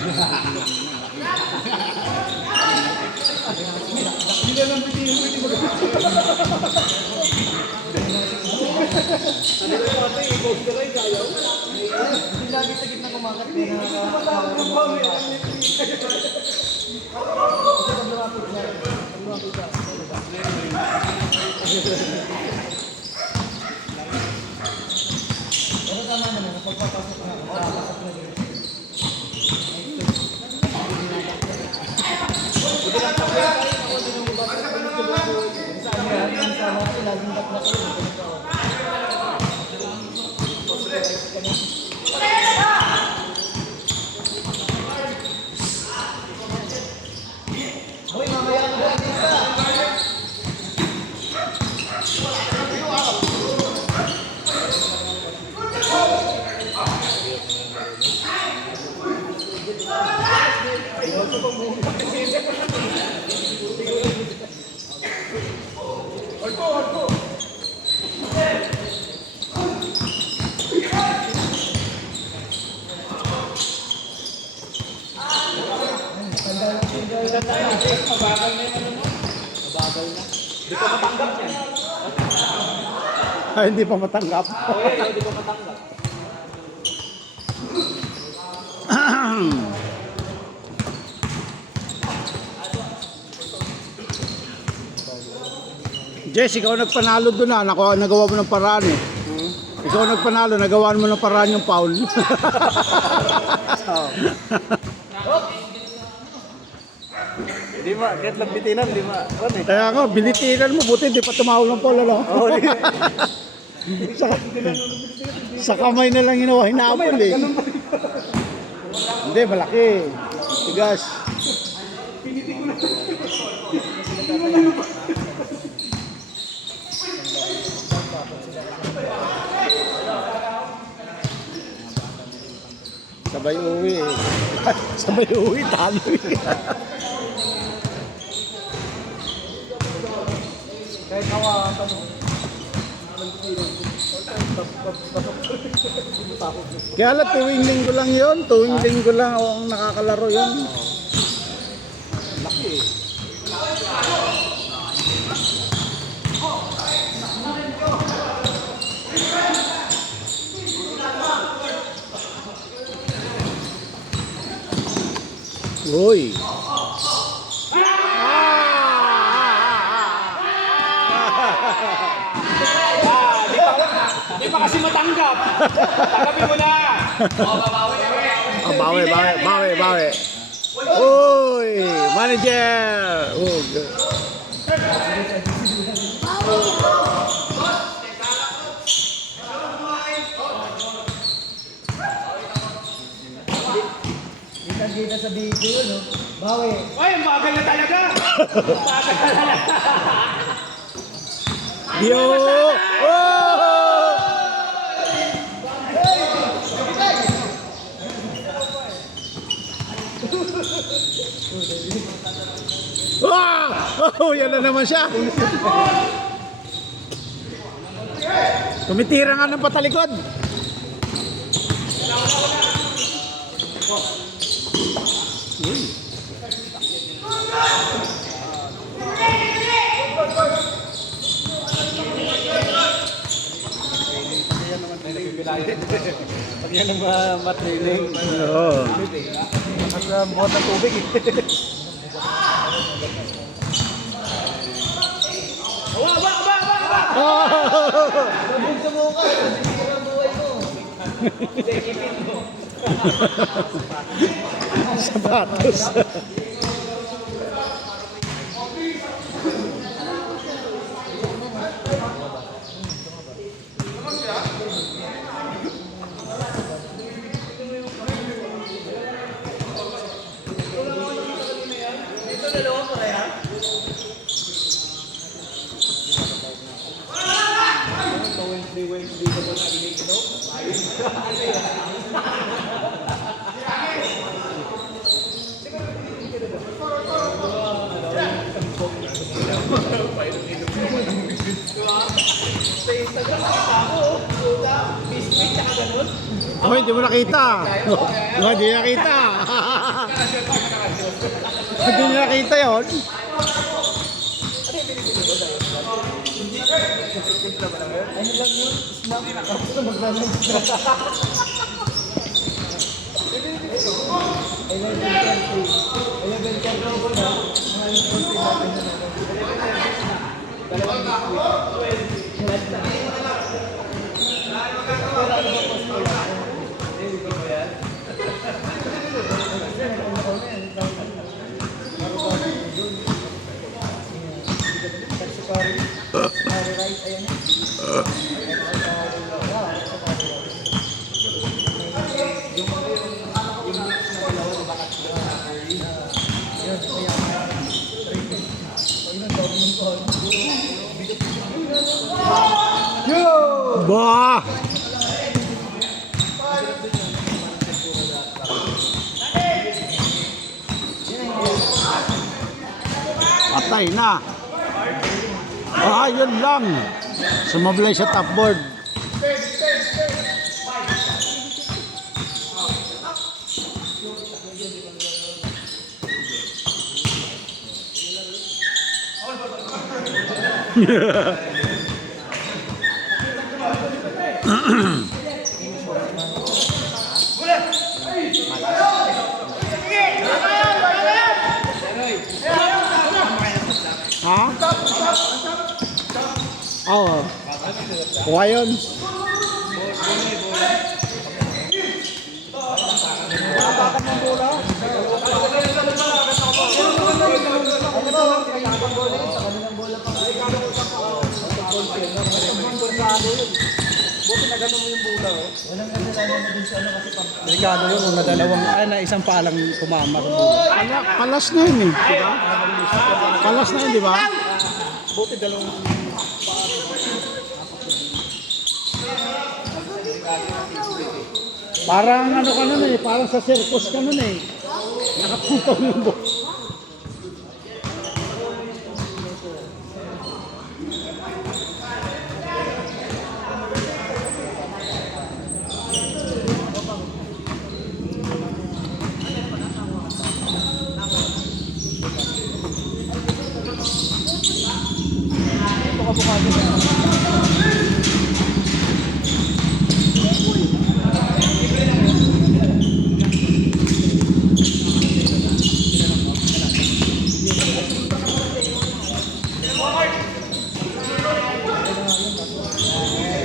Hindi lang pwede mo. Ano yung mga tayo, i-post ka rin, ayaw? Hindi lagi sa gitna kumakat. Hindi ko matawag ng bawi. Pero tama naman, pagpapasok na, pagpapasok na din. Hindi lang pa kayo, ako din yung babasa ko ng tuloy. Saan yan? Saan natin, laging ba't na kayo. Hoy, mamaya ang buhay din ka. Mabagal na yung ano mo. Mabagal na. Hindi ko matanggap yan. Ay, hindi pa matanggap. Okay, hindi ko matanggap. Jess, ikaw nagpanalo doon na. Nagawa mo ng paraan eh. Ikaw nagpanalo, nagawa mo ng paraan yung foul. Di ba? Kahit lang bitinan, di ba? Ano eh? Kaya nga, binitinan mo. Buti hindi pa tumawag ng foul, ano? Oo, di ba? Sa kamay na lang hinabol eh. Hindi, malaki. Tigas. Sabay uwi eh. Sabay uwi, talo eh. Kahit hawakan mo. Kaya lang, tuwing linggo lang yun. Tuwing linggo lang ang nakakalaro yun. Laki eh. Uy. Di pa kasi matanggap. Tanggapin mo na. Oh, bawi. Uy, manager. Oh, good. Kita sa video, no? Bawi. Ay, ang bagal na talaga. Bagal na talaga. Yo! Oh! Oh, yan na naman siya. Tumitira nga ng patalikod. Pag yan ang matliling. Oo. At buhat ng tubig eh. Aba! Sabog sa mukha. Sige ang buhay mo. Hindi, ipin mo. Sapatos. Wednesday ko ba narinig ito? Sa Instagram nakita ako, puta, biscuit tsaka ganun. Oh, hindi mo nakita. Oh, hindi nakita. Hindi nila nakita yun. Ano lang yun? Snap. Tapos na maglalagay. 11:30 ko na. Ngayon ko natin na. Dalawang Bah! Patay na. Ah, yun lang. Sumablay sa top board. Ha? Oo. Kuha yun. Delikado yun kung nadalawang, na isang palang tumama sa bulo. Palas na yun eh. Diba? Palas na yun, di ba? Buti dalawang Parang ano ka nun eh. Parang sa circus ka nun eh. Nakaputaw yung buhok.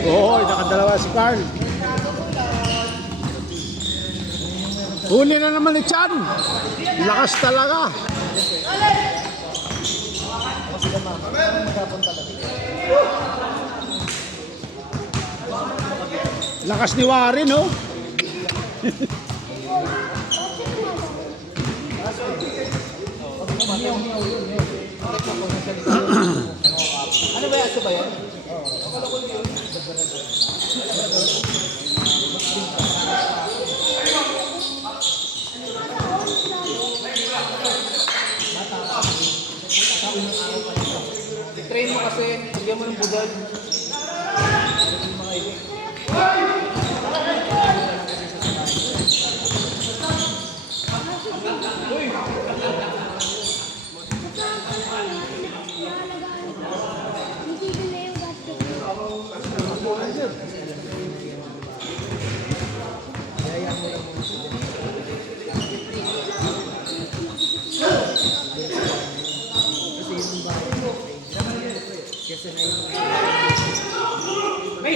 Oo, nakadalawa si Carl. Huli na naman ni Chan. Lakas talaga. Lakas ni Warren, no? Ano ba yaso ba yan? I-train mo kasi, bigyan mo ng budal.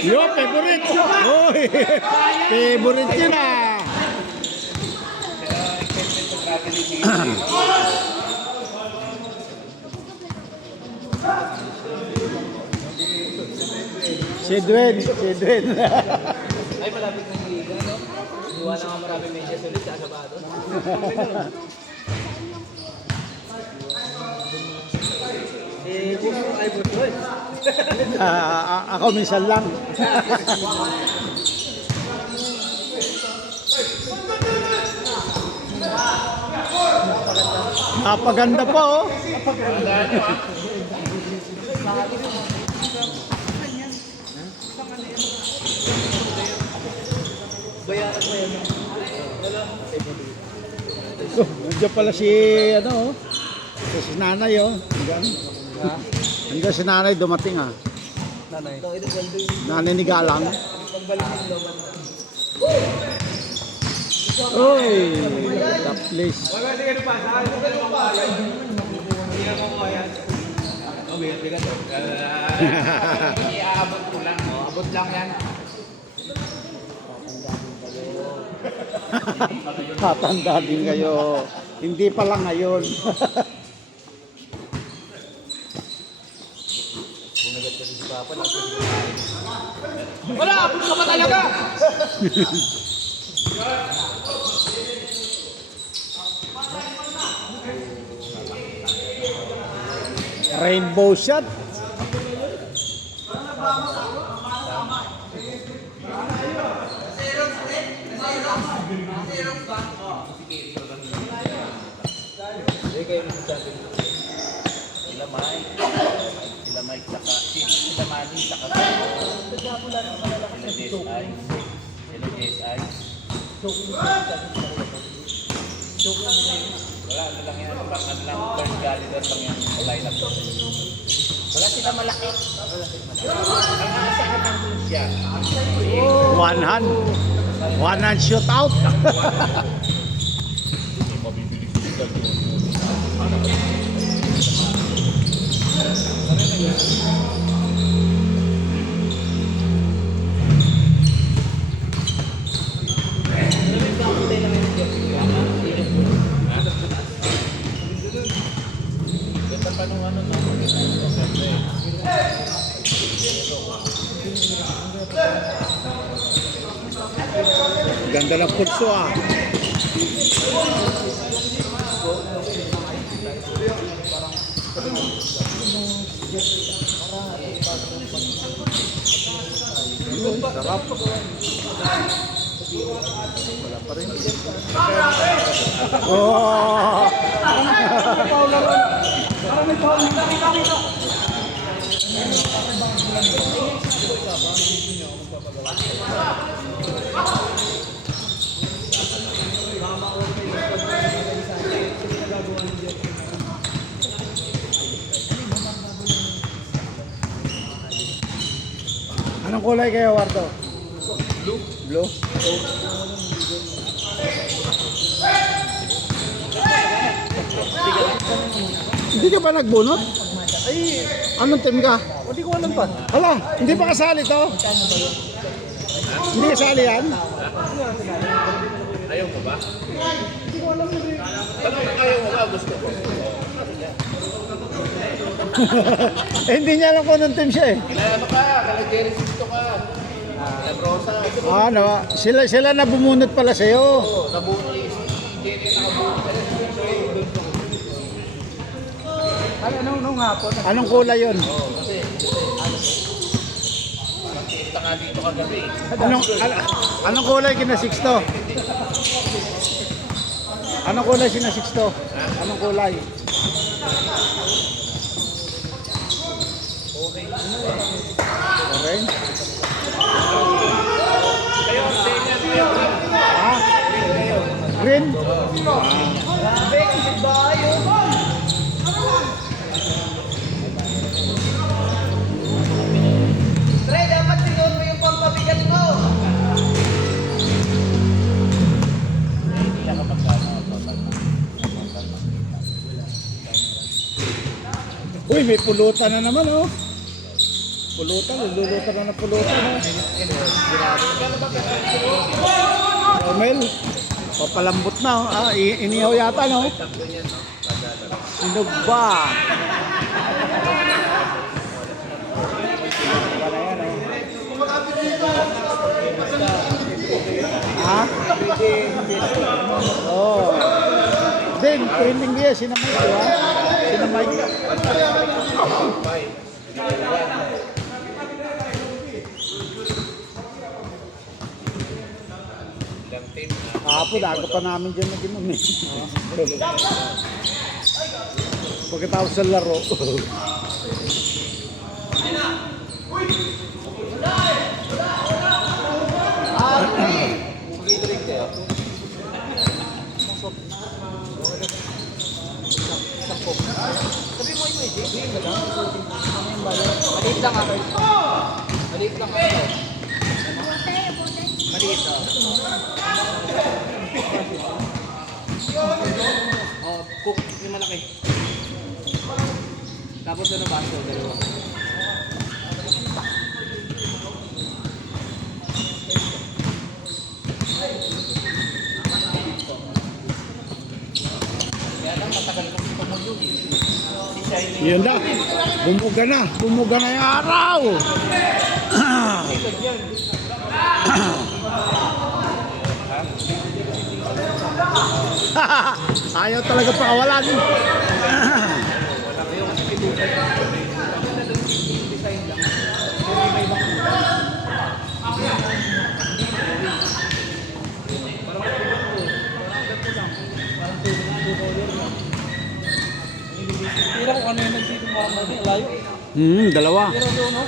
Yo, favorite! Oy! Favorite yun ah! Si Dwayne, si Dwayne. Ay, malapit ng liga, no? Iwan na nga marami medyas ulit sa Sabado. Ay, Butwood. Ako minsan lang. Napaganda po oh. Bayaran mo yan. Wala. Oh, nandiyan pala si, ano, si nanay, oh. Nandiyan. Ha? Nandiyan si nanay, dumating, ah. Nanay. Nanay ni Galang. Uy, top place. Wala sige ano pa, saan ko ano pa. Hindi na ko yan. Oh, bigat. Iaabot ko lang, oh. Abot lang yan. Tatanda din kayo. Hindi pa lang ngayon. Wala, abot ka pa talaga. Rainbow shot. Sila Mike, sila Manny, sila JSI, sila JSI. Wala, ano lang yan, parang ano lang, third Gallagher lang yan, lineup. Wala sila malaki. Ang asa ka ng siya. One hand shoot out. Ganda pa nung ano, no? Ganda ng pulso, ah. Sarap. Oh! Anong kulay kayo, Wardo? Blue. Hindi ka ba nagbunot? Ay, Anong team ka? hindi ko alam pa. Hala, hindi pa kasali to? Hindi kasali yan? Ayaw mo ba? Parang ayaw mo ba? Gusto ko. Eh, hindi niya alam kung anong team siya, eh. Kaya ano ka? Kaya Jerry Sisto ka. Kaya Rosa. Ano, sila na bumunot pala sa'yo. Nabuno si Jerry nakabuno. Nung hapon. Anong kulay yun? Nakita nga dito kagabi. Anong kulay kina Sixto? Anong kulay sina Sixto? Anong kulay? Orange? Ha? Green? Tre, dapat sinuot mo yung pampabigat mo. Uy, may pulutan na naman, oh. Pulutan, lulutan na ng pulutan, oh. Romel, papalambot na, oh. Ah, inihaw yata, no? Sinog ba? Ha? Oh. Din, trending dia sinamay, di ba? Sinamay. Kahapon, aga pa namin dyan nag-inom eh. Pagkatapos sa laro. Maliit lang ako. Maliit lang ako. Maliit ako. Oh, cook yung malaki. Tapos ano baso, dalawa. Yun na. Bumuga na yung araw. Ayaw talaga pakawalan. Tira ko ano yung nagtito mo ako natin, layo. Dalawa. Tira doon, no?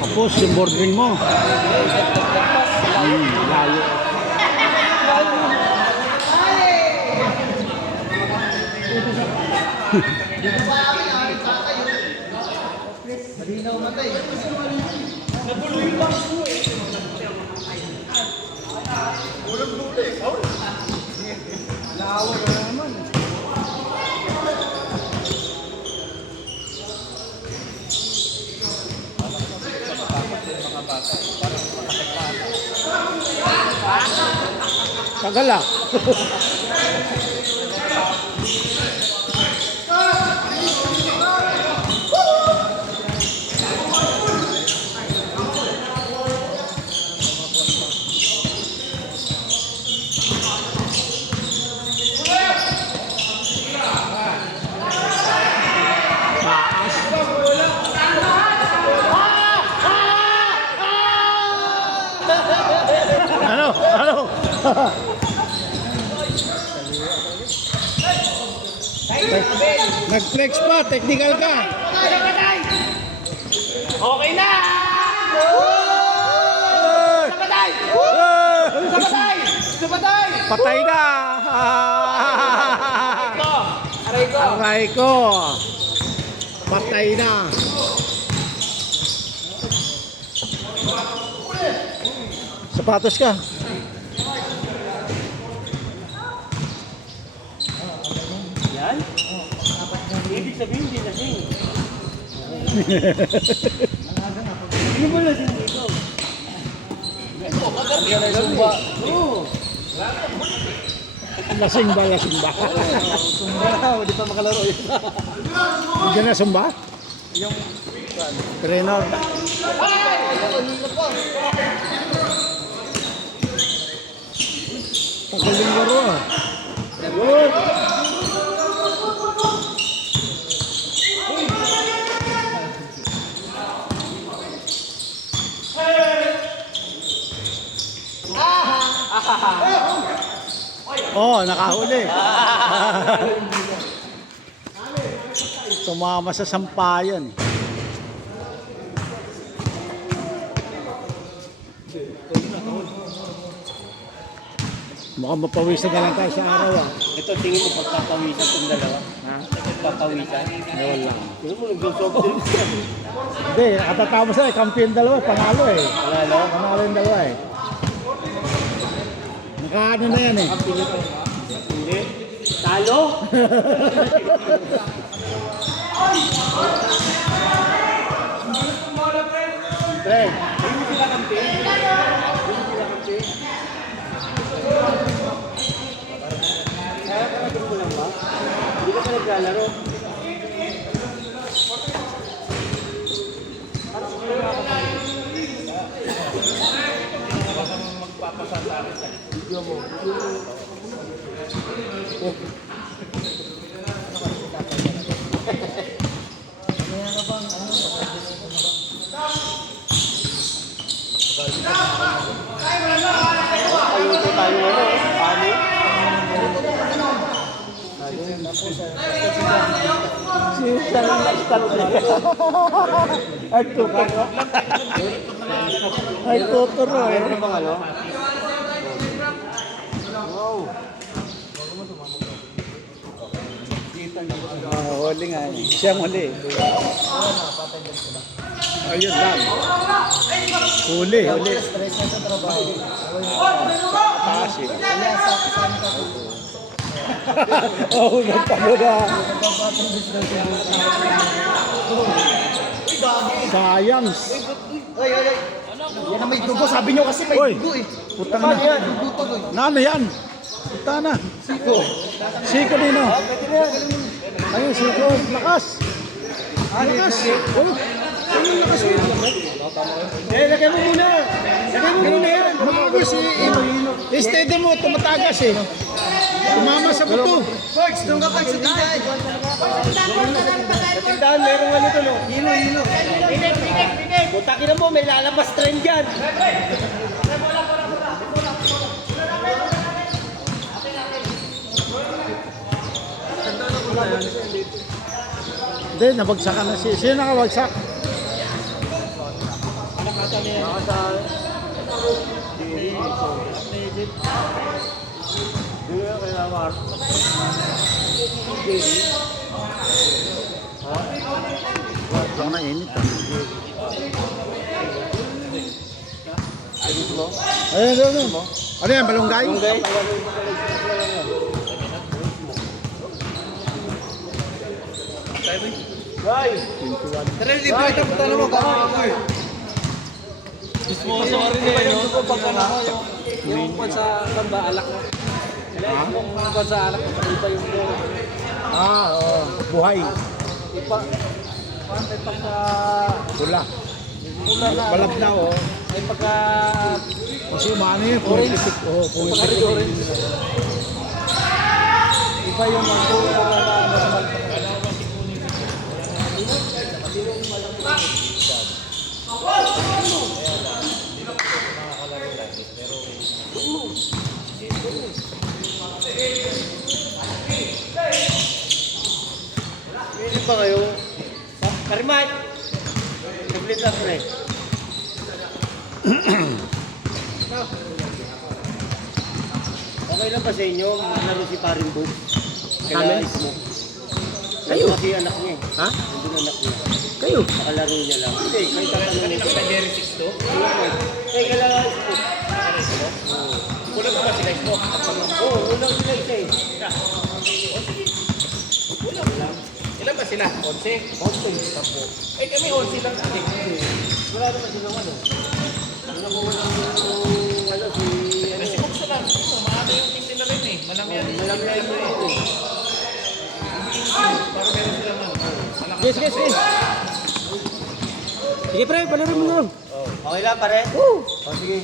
Tapos yung boarding mo. Layo. Malinaw matay. Tagal ah. Ano? Nag-flex pa, technical ka. Okay na! Sapatay! Sapatay! Sapatay! Patay na. Aray ko! Aray ko. Patay na. Sapatos ka. Yan? Ibig sabihin, hindi lasing. Hindi mo lasing dito. Lasing ba? Hindi pa makalaro yun. Hindi na sumba? Yung Trainer. Pagaling laro ah. Oh, nakahuli. Tumama sa sampayan. Mukhang mapawisan na lang tayo sa araw ah. ito, tingin mo pagpapawisan itong dalawa. Ha? Pagpapawisan. Wala. Tingin mo, nag-soft drinks ka. Hindi, nakatatapos na eh. Kampiyon dalawa, panalo eh. Panalo? Panalo yung dalawa eh. Nakaano na yan eh. Hindi. Talo? Pre, hindi sila kampi. Hindi sila kampi. Kaya talagang mo lang ba? Hindi ka pa naglalaro. Ayun tayo ano, paano? Siya lang na-start Ay, tuturo. Ay, tuturo eh. Ano bang ano? Wow. huli nga. Siya muli. Ayun lang. Huli. Stress na sa trabaho. Taas eh. Kaya sa Oo, nagpamula. nagbabatong business na Sayang. Yan ang may dugo. Sabi nyo kasi may Oy, dugo eh. putang na. Yan, dugo to eh. Ano yan? Puta na. Siko Nino. Ayun, Siko. Lakas. Lakas. Oh. Ayun, lakas yun. Lagay mo muna. Lagay mo muna yan. Lumago si Ino. Steady mo, tumatagas eh. Tumama sa buto. Coach, doon ka pag sa tindahan. Sa tindahan, meron ano to no? Hino. Butakin na mo, may lalabas trend dyan. Hindi, nabagsakan na siya. Sino nakabagsak? Ang mainit ah. Ayun. Ano yan, balonggay? Tara, libre ito. Punta na mo. Sorry na yun. Yung sa tanda alak na. Yung sa alak na. Iba yung Oo. Buhay. iba. Pantay pagka Pula. mula na. Balap na oh. Ay pagka Kasi maano yun, pumipitik. Oo, pumipitik. iba yung mga na Pwede pa kayo? Karimay! Naglit lang pre. Okay lang ba sa inyo? Laro si Parin Bob. Kailangan mo. Kayo? Kasi anak niya eh. Ha? Nandun anak niya. Kayo? Nakalaro niya lang. Hindi, may tatanong. Kanina ka Jerry 6 to? Kaya kailangan mo. Kulang naman sila smoke. Oo, ulang sila isa eh. Ilan ba sila? 11? 11. Tapo. Eh kami 11 lang kami. Wala naman silang ano. Wala mo ano si... Kasi bukso lang. Maano yung team nila rin eh. Malamihan. Malamihan mo eh. Para meron silang ano. Sige. Sige pre, palaro mo na lang. Okay lang pare? Oo. O sige.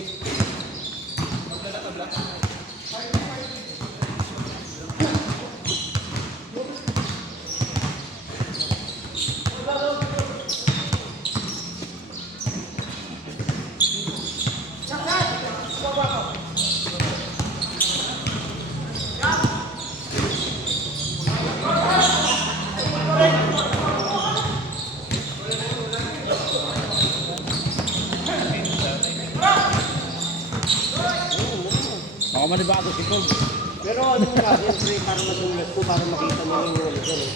Baka manibago si Tom. Pero ano nga, siyempre para madulas ko, para makita mo yung ano dyan eh.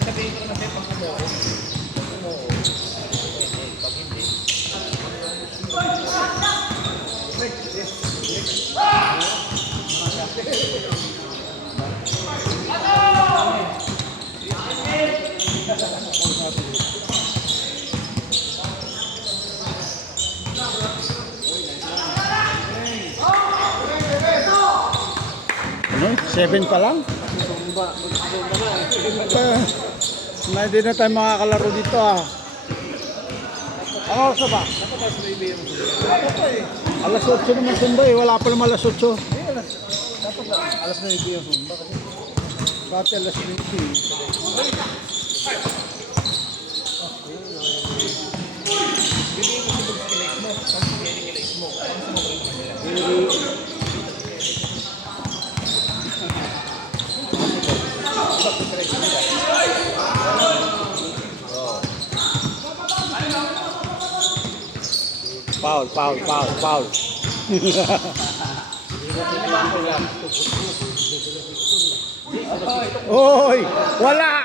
Sabihin ko naman sa'yo pag kumuha. Pag hindi. Ano? 7 pa lang? Hindi na tayo makakalaro dito ah. Ano oras na ba? Alas 8 naman Sumba eh. Wala pa naman alas 8. Alas na yung Zumba. Dati alas 20. Foul. Oy, wala.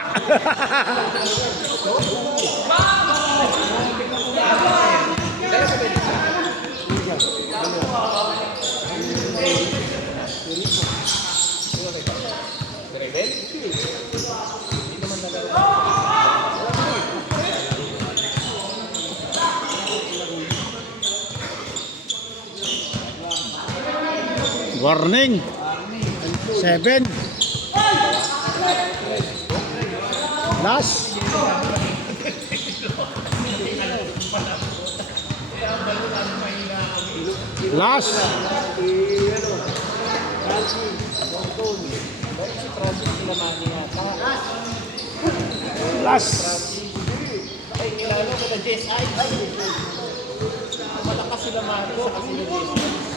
Warning. 7. Last. Last. Last. Ay, kilala ko na JSI. Malakas sila Marco. Kasi na JSI.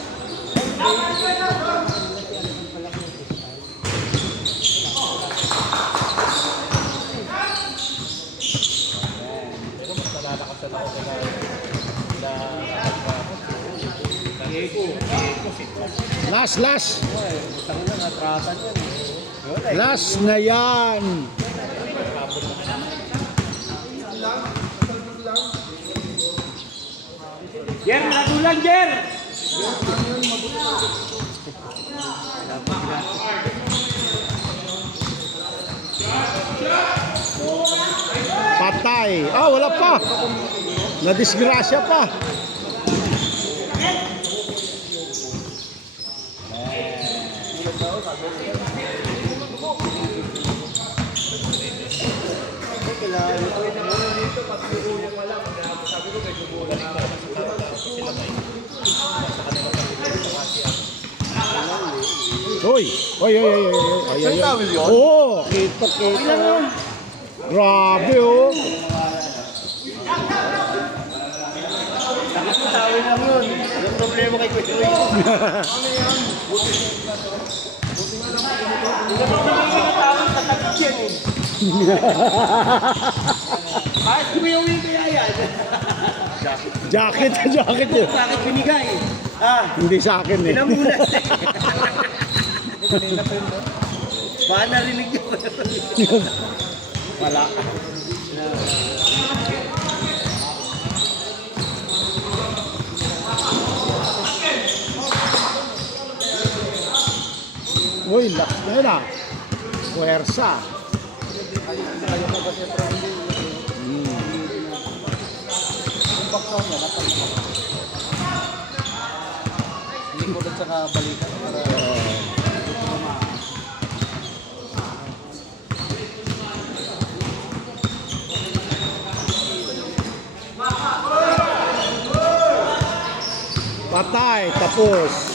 Pero mas malalakas na ako na Diego. Last, last. Tangin na, natrasan yan. Last na yan. Jer, nagulang, Jer! Patay. Ah, wala pa. Nadisgrasya pa. Hoy, hoy, hoy, hoy, hoy, hoy, hoy. Oo, kita, kita. Grabe, oh. Tawin lang yun. Yung problema kay Kuya Joey. Kahit kumiyawin kaya yan. Jacket, jacket yun. Bakit binigay? Hindi sa akin eh. Pinamunas eh. Baka narinig nyo. Wala. Uy, lakas na yun ah. Puwersa. Hindi ko ulit saka balikan. Patay, tapos.